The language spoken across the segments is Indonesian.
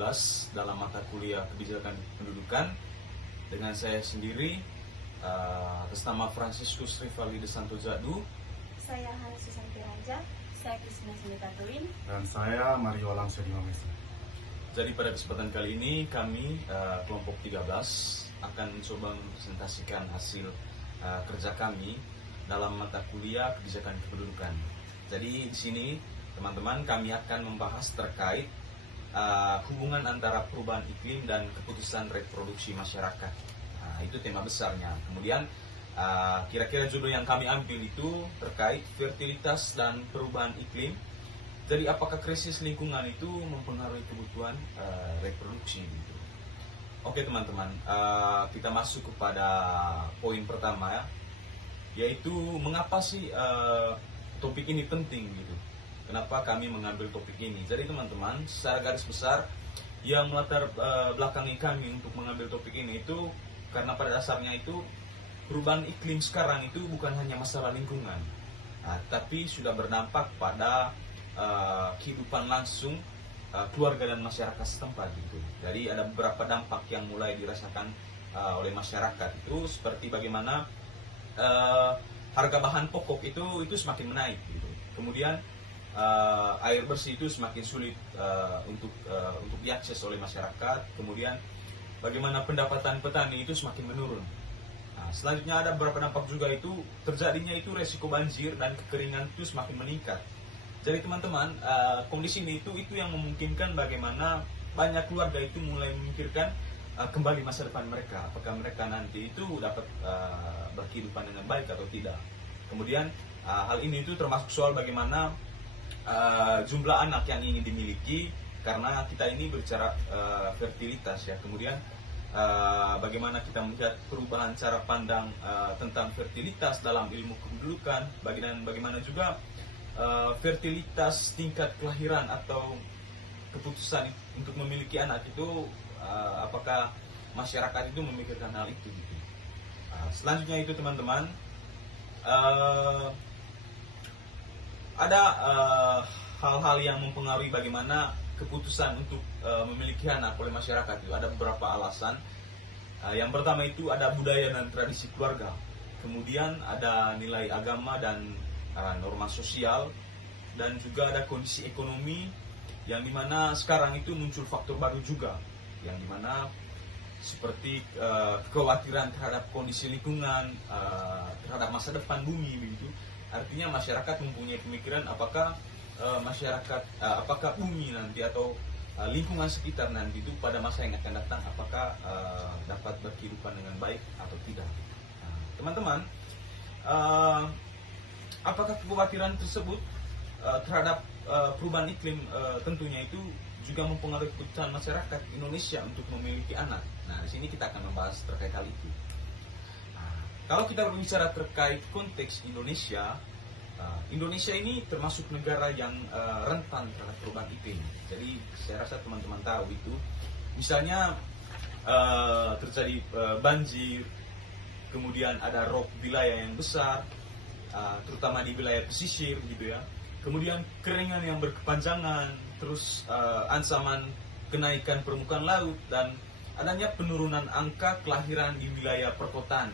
13 dalam mata kuliah kebijakan pendudukan dengan saya sendiri atas nama Franciscus Rivaldi de Santo Jadu. Saya Hans Susanti Raja. Saya Krisna Semita Tuin. Dan saya Mario Alamsyah Dimamesa. Jadi pada kesempatan kali ini kami kelompok 13 akan mencoba mempresentasikan hasil kerja kami dalam mata kuliah kebijakan kependudukan. Jadi di sini teman-teman kami akan membahas terkait hubungan antara perubahan iklim dan keputusan reproduksi masyarakat. Itu tema besarnya. Kemudian kira-kira judul yang kami ambil itu terkait fertilitas dan perubahan iklim. Jadi apakah krisis lingkungan itu mempengaruhi kebutuhan reproduksi gitu. Oke teman-teman, kita masuk kepada poin pertama ya, yaitu mengapa sih topik ini penting gitu. Kenapa kami mengambil topik ini? Jadi teman-teman, secara garis besar yang melatar belakangi kami untuk mengambil topik ini itu karena pada dasarnya itu perubahan iklim sekarang itu bukan hanya masalah lingkungan, tapi sudah berdampak pada kehidupan langsung keluarga dan masyarakat setempat gitu. Jadi ada beberapa dampak yang mulai dirasakan oleh masyarakat itu seperti bagaimana harga bahan pokok itu semakin menaik gitu. Kemudian air bersih itu semakin sulit untuk diakses oleh masyarakat. Kemudian bagaimana pendapatan petani itu semakin menurun. Selanjutnya ada beberapa dampak juga itu terjadinya itu resiko banjir dan kekeringan itu semakin meningkat. Jadi teman-teman, kondisi ini itu yang memungkinkan bagaimana banyak keluarga itu mulai memikirkan kembali masa depan mereka, apakah mereka nanti itu dapat berkehidupan dengan baik atau tidak. Kemudian hal ini itu termasuk soal bagaimana jumlah anak yang ingin dimiliki, karena kita ini berbicara fertilitas ya. Kemudian bagaimana kita melihat perubahan cara pandang tentang fertilitas dalam ilmu kependudukan, dan bagaimana juga fertilitas tingkat kelahiran atau keputusan untuk memiliki anak itu, apakah masyarakat itu memikirkan hal itu gitu. Selanjutnya itu teman-teman, ada hal-hal yang mempengaruhi bagaimana keputusan untuk memiliki anak oleh masyarakat itu. Ada beberapa alasan. Yang pertama itu ada budaya dan tradisi keluarga. Kemudian ada nilai agama dan norma sosial, dan juga ada kondisi ekonomi yang dimana sekarang itu muncul faktor baru juga, yang dimana seperti kekhawatiran terhadap kondisi lingkungan, terhadap masa depan bumi begitu. Artinya masyarakat mempunyai pemikiran apakah apakah bumi nanti atau lingkungan sekitar nanti itu pada masa yang akan datang apakah dapat berkehidupan dengan baik atau tidak. Teman-teman, apakah kekhawatiran tersebut terhadap perubahan iklim tentunya itu juga mempengaruhi keputusan masyarakat Indonesia untuk memiliki anak. Nah, di sini kita akan membahas terkait hal itu. Kalau kita berbicara terkait konteks Indonesia, Indonesia ini termasuk negara yang rentan terhadap perubahan iklim. Jadi saya rasa teman-teman tahu itu. Misalnya terjadi banjir, kemudian ada rop wilayah yang besar, terutama di wilayah pesisir gitu ya. Kemudian keringan yang berkepanjangan, terus ancaman kenaikan permukaan laut, dan adanya penurunan angka kelahiran di wilayah perkotaan.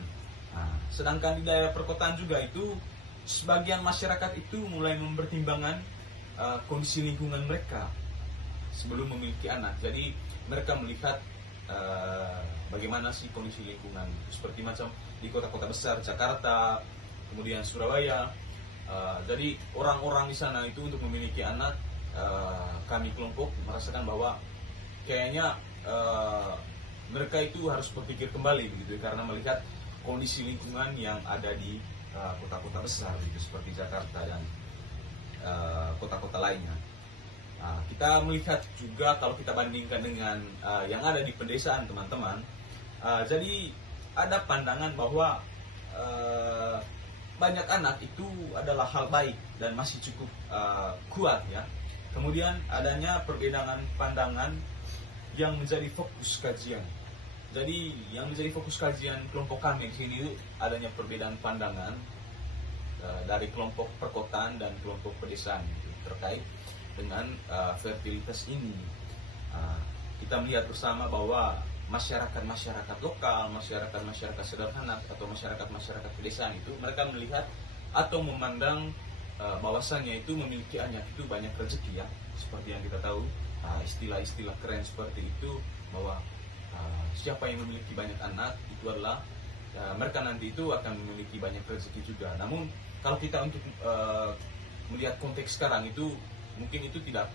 Sedangkan di daerah perkotaan juga itu sebagian masyarakat itu mulai mempertimbangkan kondisi lingkungan mereka sebelum memiliki anak. Jadi mereka melihat bagaimana sih kondisi lingkungan, seperti macam di kota-kota besar Jakarta, kemudian Surabaya. Jadi orang-orang di sana itu untuk memiliki anak, kami kelompok merasakan bahwa kayaknya mereka itu harus berpikir kembali begitu, karena melihat kondisi lingkungan yang ada di kota-kota besar gitu, seperti Jakarta dan kota-kota lainnya. Kita melihat juga kalau kita bandingkan dengan yang ada di pedesaan teman-teman, jadi ada pandangan bahwa banyak anak itu adalah hal baik dan masih cukup kuat ya. Kemudian adanya perbedaan pandangan yang menjadi fokus kajian. Jadi yang menjadi fokus kajian kelompok kami di sini adanya perbedaan pandangan dari kelompok perkotaan dan kelompok pedesaan gitu, terkait dengan fertilitas ini. kita melihat bersama bahwa masyarakat lokal, masyarakat sederhana atau masyarakat pedesaan itu mereka melihat atau memandang bahwasannya itu memiliki anak itu banyak rezeki ya, seperti yang kita tahu istilah-istilah keren seperti itu bahwa siapa yang memiliki banyak anak itu adalah mereka nanti itu akan memiliki banyak rezeki juga. Namun kalau kita untuk melihat konteks sekarang itu mungkin itu tidak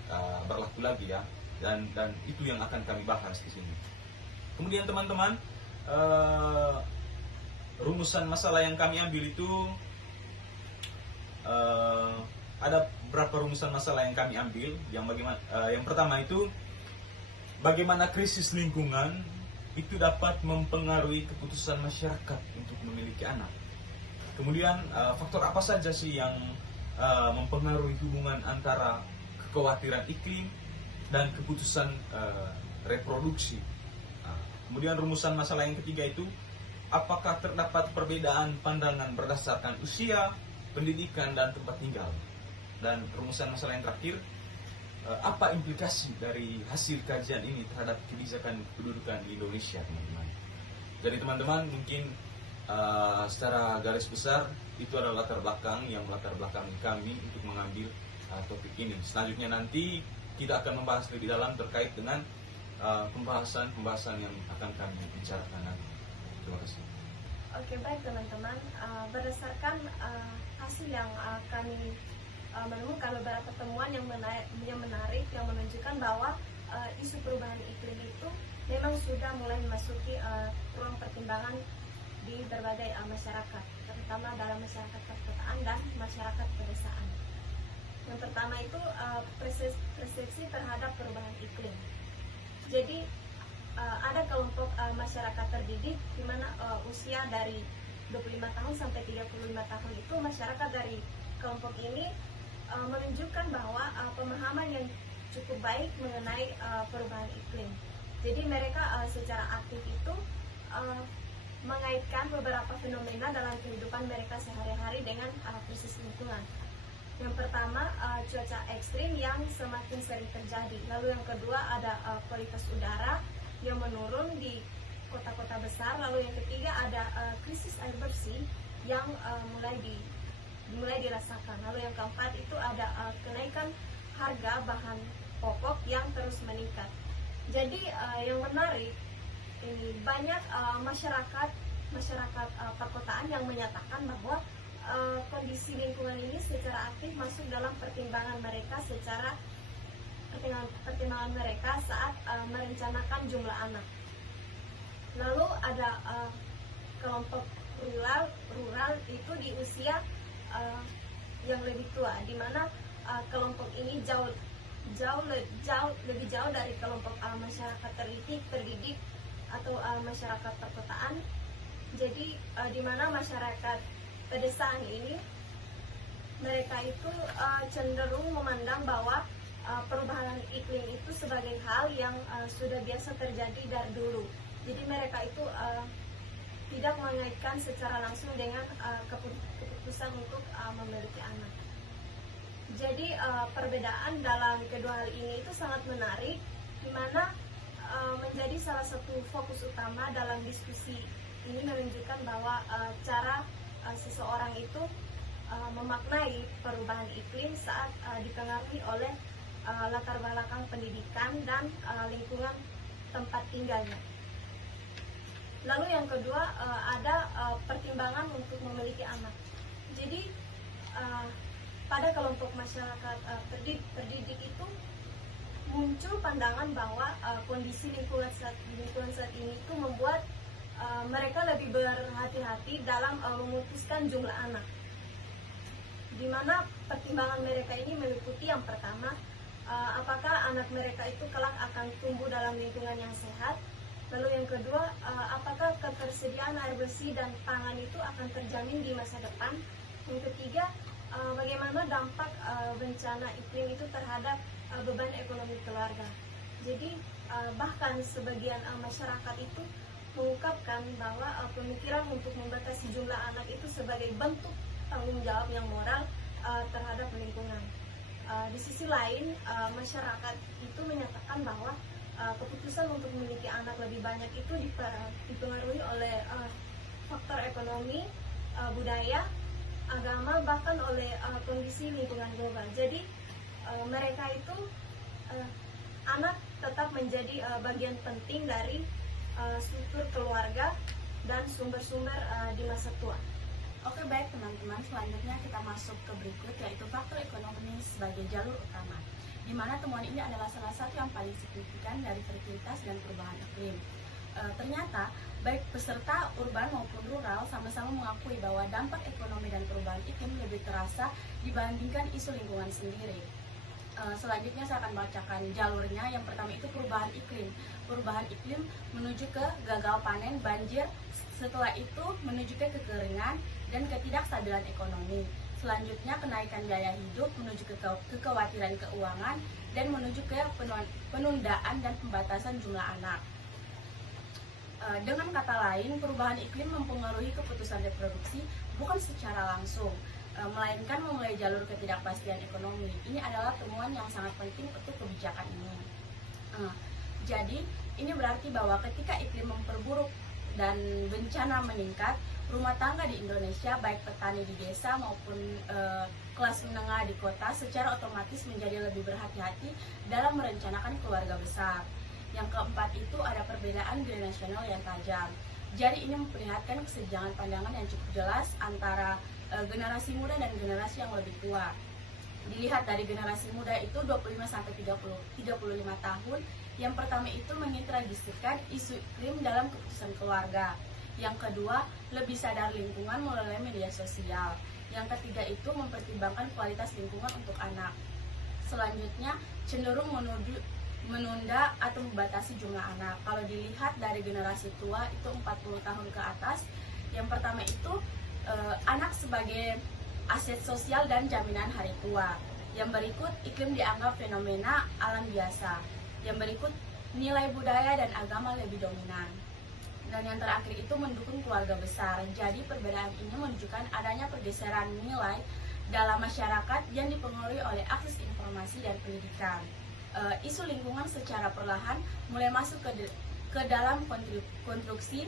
berlaku lagi ya, dan itu yang akan kami bahas di sini. Kemudian teman-teman, rumusan masalah yang kami ambil itu ada beberapa rumusan masalah yang kami ambil. Yang pertama itu bagaimana krisis lingkungan itu dapat mempengaruhi keputusan masyarakat untuk memiliki anak. Kemudian faktor apa saja sih yang mempengaruhi hubungan antara kekhawatiran iklim dan keputusan reproduksi. Kemudian rumusan masalah yang ketiga itu, apakah terdapat perbedaan pandangan berdasarkan usia, pendidikan, dan tempat tinggal. Dan rumusan masalah yang terakhir, apa implikasi dari hasil kajian ini terhadap kebijakan kependudukan di Indonesia, teman-teman. Jadi teman-teman, mungkin secara garis besar itu adalah latar belakang kami untuk mengambil topik ini. Selanjutnya nanti kita akan membahas lebih dalam terkait dengan pembahasan yang akan kami bicarakan nanti. Terima kasih. Oke, baik teman-teman, berdasarkan hasil yang kami menemukan beberapa temuan yang menarik yang menunjukkan bahwa isu perubahan iklim itu memang sudah mulai memasuki ruang pertimbangan di berbagai masyarakat, terutama dalam masyarakat perkotaan dan masyarakat pedesaan. Yang pertama itu persepsi terhadap perubahan iklim. Jadi ada kelompok masyarakat terdidik di mana usia dari 25 tahun sampai 35 tahun itu masyarakat dari kelompok ini menunjukkan bahwa pemahaman yang cukup baik mengenai perubahan iklim. Jadi mereka secara aktif itu mengaitkan beberapa fenomena dalam kehidupan mereka sehari-hari dengan krisis lingkungan. Yang pertama, cuaca ekstrim yang semakin sering terjadi. Lalu yang kedua ada kualitas udara yang menurun di kota-kota besar. Lalu yang ketiga ada krisis air bersih yang mulai dirasakan. Lalu yang keempat itu ada kenaikan harga bahan pokok yang terus meningkat. Jadi yang menarik ini banyak masyarakat perkotaan yang menyatakan bahwa kondisi lingkungan ini secara aktif masuk dalam pertimbangan mereka saat merencanakan jumlah anak. Lalu ada kelompok rural itu di usia yang lebih tua, di mana kelompok ini jauh lebih jauh dari kelompok masyarakat terdidik atau masyarakat perkotaan. Jadi di mana masyarakat pedesaan ini mereka itu cenderung memandang bahwa perubahan iklim itu sebagai hal yang sudah biasa terjadi dari dulu. Jadi mereka itu tidak mengaitkan secara langsung dengan keputusan untuk memiliki anak. Jadi perbedaan dalam kedua hal ini itu sangat menarik, di mana menjadi salah satu fokus utama dalam diskusi ini menunjukkan bahwa cara seseorang itu memaknai perubahan iklim saat dipengaruhi oleh latar belakang pendidikan dan lingkungan tempat tinggalnya. Lalu yang kedua ada pertimbangan untuk memiliki anak. Jadi pada kelompok masyarakat terdidik itu muncul pandangan bahwa kondisi lingkungan saat ini itu membuat mereka lebih berhati-hati dalam memutuskan jumlah anak. Di mana pertimbangan mereka ini meliputi yang pertama, apakah anak mereka itu kelak akan tumbuh dalam lingkungan yang sehat. Lalu yang kedua, apakah ketersediaan air bersih dan pangan itu akan terjamin di masa depan. Yang ketiga, bagaimana dampak bencana iklim itu terhadap beban ekonomi keluarga. Jadi bahkan sebagian masyarakat itu mengungkapkan bahwa pemikiran untuk membatasi jumlah anak itu sebagai bentuk tanggung jawab yang moral terhadap lingkungan. Di sisi lain, masyarakat itu menyatakan bahwa keputusan untuk memiliki anak lebih banyak itu dipengaruhi oleh faktor ekonomi, budaya, agama, bahkan oleh kondisi lingkungan global. Jadi mereka itu anak tetap menjadi bagian penting dari struktur keluarga dan sumber-sumber di masa tua. Oke, baik teman-teman, selanjutnya kita masuk ke berikut, yaitu faktor ekonomi sebagai jalur utama, di mana temuan ini adalah salah satu yang paling signifikan dari fertilitas dan perubahan iklim. Ternyata baik peserta urban maupun rural sama-sama mengakui bahwa dampak ekonomi dan perubahan iklim lebih terasa dibandingkan isu lingkungan sendiri. Selanjutnya saya akan bacakan jalurnya. Yang pertama itu perubahan iklim. Perubahan iklim menuju ke gagal panen, banjir, setelah itu menuju ke kekeringan dan ketidakstabilan ekonomi. Selanjutnya kenaikan biaya hidup, menuju ke kekhawatiran keuangan, dan menuju ke penundaan dan pembatasan jumlah anak. Dengan kata lain, perubahan iklim mempengaruhi keputusan reproduksi bukan secara langsung, melainkan memulai jalur ketidakpastian ekonomi. Ini adalah temuan yang sangat penting untuk kebijakan ini. Jadi, ini berarti bahwa ketika iklim memperburuk dan bencana meningkat, rumah tangga di Indonesia, baik petani di desa maupun kelas menengah di kota, secara otomatis menjadi lebih berhati-hati dalam merencanakan keluarga besar. Yang keempat itu ada perbedaan generasional yang tajam. Jadi ini memperlihatkan kesenjangan pandangan yang cukup jelas antara generasi muda dan generasi yang lebih tua. Dilihat dari generasi muda itu 25-35 tahun, yang pertama itu mengintegrasikan isu iklim dalam keputusan keluarga. Yang kedua, lebih sadar lingkungan melalui media sosial. Yang ketiga itu mempertimbangkan kualitas lingkungan untuk anak. Selanjutnya, cenderung menunda atau membatasi jumlah anak. Kalau dilihat dari generasi tua itu 40 tahun ke atas, yang pertama itu anak sebagai aset sosial dan jaminan hari tua. Yang berikut, iklim dianggap fenomena alam biasa. Yang berikut, nilai budaya dan agama lebih dominan. Dan yang terakhir itu mendukung keluarga besar. Jadi perbedaan ini menunjukkan adanya pergeseran nilai dalam masyarakat yang dipengaruhi oleh akses informasi dan pendidikan. Isu lingkungan secara perlahan mulai masuk ke dalam konstruksi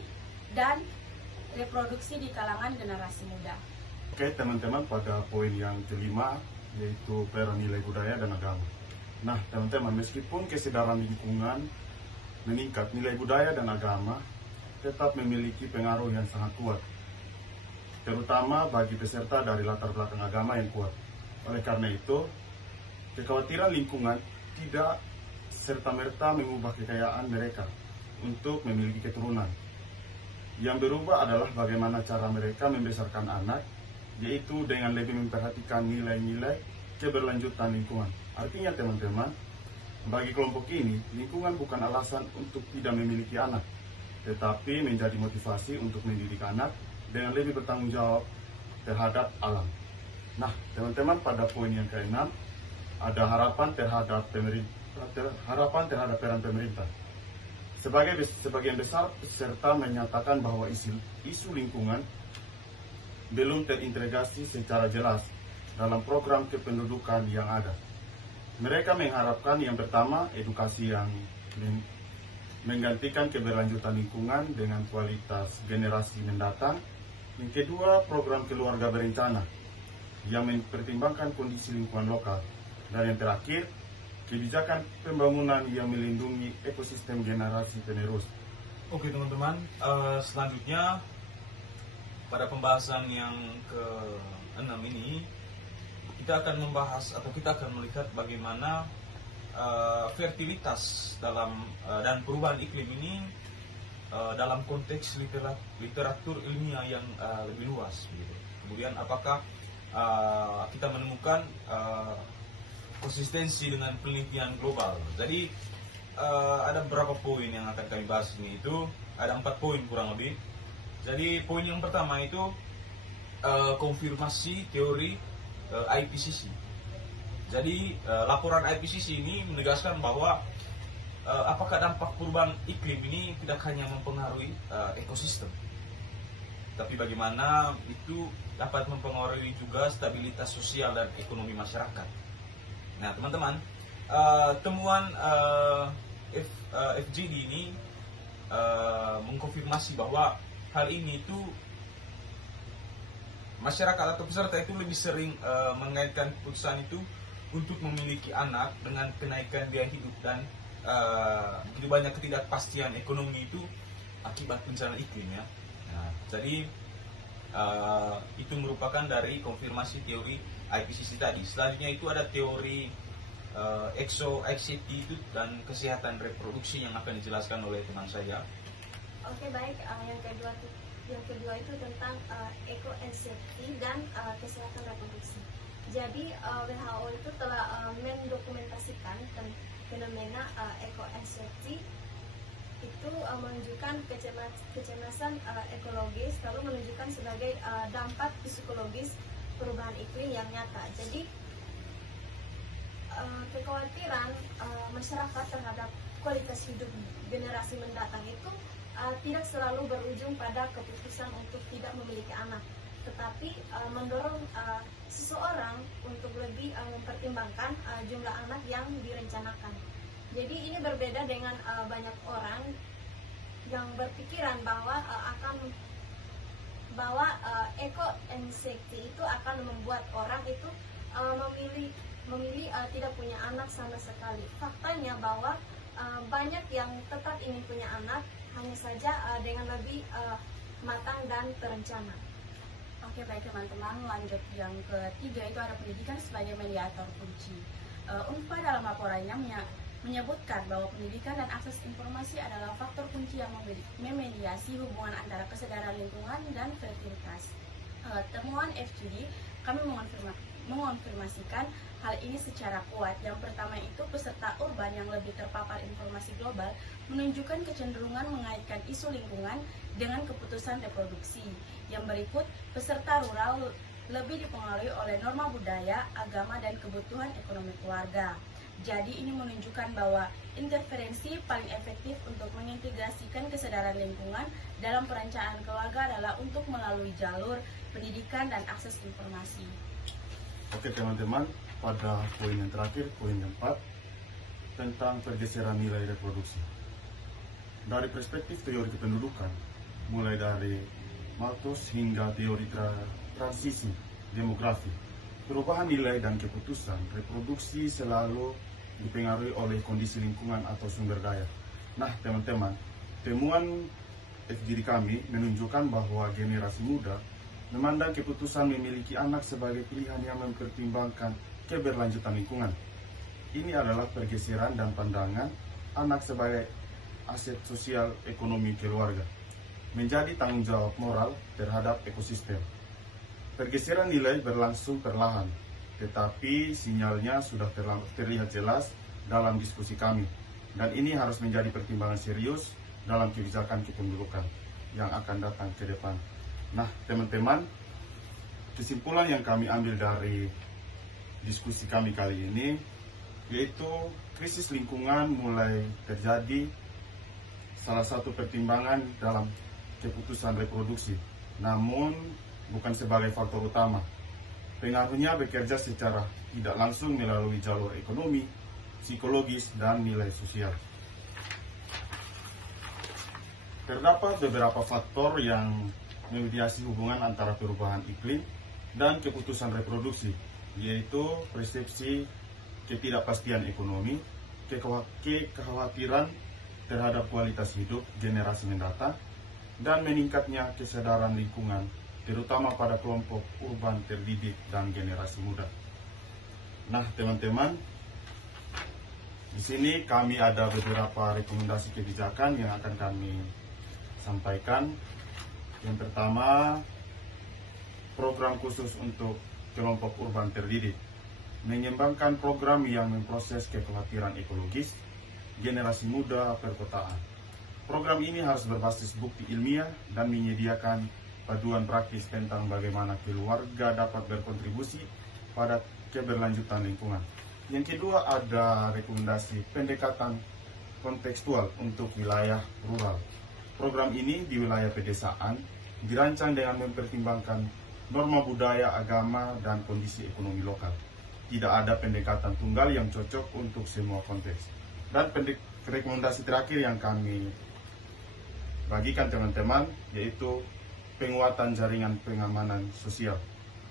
dan reproduksi di kalangan generasi muda. Oke teman-teman, pada poin yang kelima yaitu peran nilai budaya dan agama. Nah teman-teman, meskipun kesadaran lingkungan meningkat, nilai budaya dan agama tetap memiliki pengaruh yang sangat kuat, terutama bagi peserta dari latar belakang agama yang kuat. Oleh karena itu, kekhawatiran lingkungan tidak serta-merta mengubah kekayaan mereka untuk memiliki keturunan. Yang berubah adalah bagaimana cara mereka membesarkan anak, yaitu dengan lebih memperhatikan nilai-nilai keberlanjutan lingkungan. Artinya teman-teman, bagi kelompok ini, lingkungan bukan alasan untuk tidak memiliki anak, tetapi menjadi motivasi untuk mendidik anak dengan lebih bertanggung jawab terhadap alam. Nah, teman-teman, pada poin yang ke-6 ada harapan terhadap peran pemerintah. Sebagian besar peserta menyatakan bahwa isu lingkungan belum terintegrasi secara jelas dalam program kependudukan yang ada. Mereka mengharapkan yang pertama, edukasi yang menggantikan keberlanjutan lingkungan dengan kualitas generasi mendatang. Yang kedua, program keluarga berencana yang mempertimbangkan kondisi lingkungan lokal. Dan yang terakhir, kebijakan pembangunan yang melindungi ekosistem generasi penerus. Oke teman-teman, selanjutnya pada pembahasan yang ke-6 ini kita akan membahas atau kita akan melihat bagaimana fertilitas dan perubahan iklim ini dalam konteks literatur ilmiah yang lebih luas. Gitu. Kemudian apakah kita menemukan konsistensi dengan penelitian global. Jadi ada beberapa poin yang akan kami bahas ini. Itu ada 4 poin kurang lebih. Jadi poin yang pertama itu konfirmasi teori IPCC. Jadi laporan IPCC ini menegaskan bahwa apakah dampak perubahan iklim ini tidak hanya mempengaruhi ekosistem, tapi bagaimana itu dapat mempengaruhi juga stabilitas sosial dan ekonomi masyarakat. Nah teman-teman, temuan FGD ini mengkonfirmasi bahwa hal ini itu masyarakat atau peserta itu lebih sering mengaitkan keputusan itu untuk memiliki anak dengan kenaikan biaya hidup dan begitu banyak ketidakpastian ekonomi itu akibat bencana iklim ya. Nah, jadi itu merupakan dari konfirmasi teori IPCC tadi. Selanjutnya itu ada teori EXO-ICT itu dan kesehatan reproduksi yang akan dijelaskan oleh teman saya. Oke, baik. Yang kedua itu tentang eco-anxiety dan kesehatan reproduksi. Jadi WHO itu telah mendokumentasikan fenomena eco-anxiety itu menunjukkan kecemasan ekologis, lalu menunjukkan sebagai dampak psikologis perubahan iklim yang nyata. Jadi kekhawatiran masyarakat terhadap kualitas hidup generasi mendatang itu tidak selalu berujung pada keputusan untuk tidak memiliki anak, tetapi mendorong seseorang untuk lebih mempertimbangkan jumlah anak yang direncanakan. Jadi ini berbeda dengan banyak orang yang berpikiran bahwa eco-anxiety itu akan membuat orang itu memilih tidak punya anak sama sekali. Faktanya bahwa banyak yang tetap ingin punya anak, hanya saja dengan lebih matang dan terencana. Oke, baik teman-teman, lanjut yang ketiga itu ada pendidikan sebagai mediator kunci. UNPA dalam laporannya menyebutkan bahwa pendidikan dan akses informasi adalah faktor kunci yang memediasi hubungan antara kesadaran lingkungan dan fertilitas. Temuan FGD kami mengonfirmasikan hal ini secara kuat. Yang pertama itu peserta urban yang lebih terpapar informasi global menunjukkan kecenderungan mengaitkan isu lingkungan dengan keputusan reproduksi. Yang berikut, peserta rural lebih dipengaruhi oleh norma budaya, agama, dan kebutuhan ekonomi keluarga. Jadi ini menunjukkan bahwa interferensi paling efektif untuk mengintegrasikan kesadaran lingkungan dalam perencanaan keluarga adalah untuk melalui jalur pendidikan dan akses informasi. Oke teman-teman, pada poin yang terakhir, poin yang 4, tentang pergeseran nilai reproduksi. Dari perspektif teori kependudukan, mulai dari Malthus hingga teori transisi demografi, perubahan nilai dan keputusan reproduksi selalu dipengaruhi oleh kondisi lingkungan atau sumber daya. Nah teman-teman, temuan FGD kami menunjukkan bahwa generasi muda memandang keputusan memiliki anak sebagai pilihan yang mempertimbangkan keberlanjutan lingkungan. Ini adalah pergeseran dan pandangan anak sebagai aset sosial ekonomi keluarga, menjadi tanggung jawab moral terhadap ekosistem. Pergeseran nilai berlangsung perlahan, tetapi sinyalnya sudah terlihat jelas dalam diskusi kami, dan ini harus menjadi pertimbangan serius dalam kebijakan kependudukan yang akan datang ke depan. Nah teman-teman, kesimpulan yang kami ambil dari diskusi kami kali ini yaitu krisis lingkungan mulai terjadi salah satu pertimbangan dalam keputusan reproduksi, namun bukan sebagai faktor utama. Pengaruhnya bekerja secara tidak langsung melalui jalur ekonomi, psikologis, dan nilai sosial. Terdapat beberapa faktor yang memediasi hubungan antara perubahan iklim dan keputusan reproduksi, yaitu persepsi ketidakpastian ekonomi, kekhawatiran terhadap kualitas hidup generasi mendatang, dan meningkatnya kesadaran lingkungan, terutama pada kelompok urban terdidik dan generasi muda. Nah, teman-teman, di sini kami ada beberapa rekomendasi kebijakan yang akan kami sampaikan. Yang pertama, program khusus untuk kelompok urban terdidik, mengembangkan program yang memproses kekhawatiran ekologis generasi muda perkotaan. Program ini harus berbasis bukti ilmiah dan menyediakan paduan praktis tentang bagaimana keluarga dapat berkontribusi pada keberlanjutan lingkungan. Yang kedua, ada rekomendasi pendekatan kontekstual untuk wilayah rural. Program ini di wilayah pedesaan dirancang dengan mempertimbangkan norma budaya, agama, dan kondisi ekonomi lokal. Tidak ada pendekatan tunggal yang cocok untuk semua konteks. Dan rekomendasi terakhir yang kami bagikan teman-teman yaitu penguatan jaringan pengamanan sosial.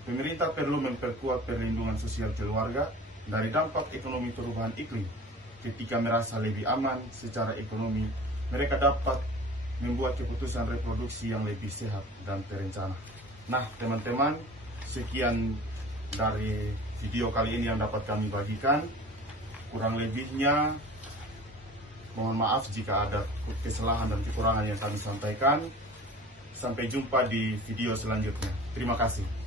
Pemerintah perlu memperkuat perlindungan sosial keluarga dari dampak ekonomi perubahan iklim. Ketika merasa lebih aman secara ekonomi, mereka dapat membuat keputusan reproduksi yang lebih sehat dan terencana. Nah, teman-teman, sekian dari video kali ini yang dapat kami bagikan. Kurang lebihnya, mohon maaf jika ada kesalahan dan kekurangan yang kami sampaikan. Sampai jumpa di video selanjutnya. Terima kasih.